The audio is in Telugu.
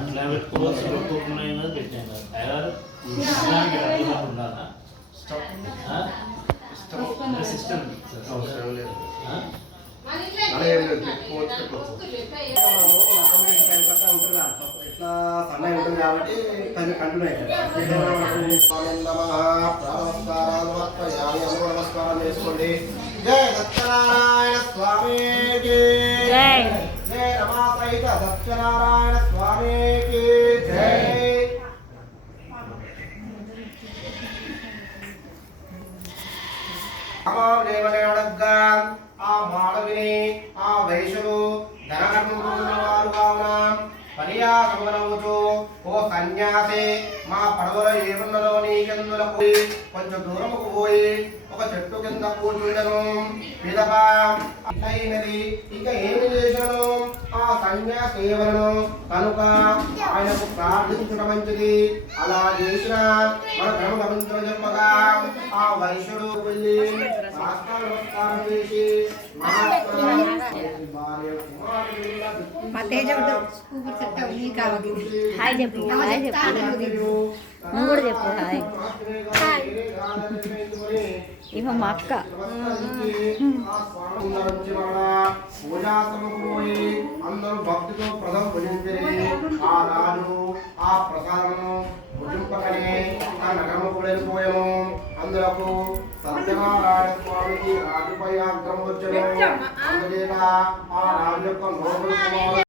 అట్లా పెట్టుకోవచ్చు పెట్టుకున్నాయి పెట్టాను తయారు ఉండాలా సిస్టమ్ ఇట్లా సన్నగా ఉంటుంది కాబట్టి తను కంటిన్యూ నమస్కారం చేసుకోండి. జయ సత్యనారాయణ స్వామికి జయ, జయ రమా సహిత సత్యనారాయణ స్వామికి జయ. అడగ్గా ఆ మాడవిని ఆ వైశ్యులు ధనకర్మవారు కావున పర్యాసమనవుచు, ఓ సన్యాసి మా పడవలో ఏమున్నదో నీకెందులకు పోయి కొంచెం దూరముకు పోయి ఒక చెట్టు కింద కూర్చుండను. పిదప అయినది ఇక ఏమి చేసను ఆ సన్యాసి ఎవరను కనుక ఆయనకు ప్రార్థించడం మంచిది. అలా చేసిన మన ధర్మ గమనించడం చెప్పగా ఆ వైశ్యుడు వెళ్ళి నమస్కారం చేసి హాయ్ చెప్పు, హాయ్ చెప్పు, నువ్వు కూడా చెప్పు హాయ్. ఇవ మా అక్క అందరూ భక్తితో ప్రథమ భుజించే ఆ రాజు ఆ ప్రసాదము భుజింపకనే ఆ నగరముకు వెళ్ళిపోయాము. అందులకు సత్యనారాయణ స్వామికి రాజుపై ఆగ్రహం వచ్చాను. అందుచేత ఆ రాజు యొక్క నోరు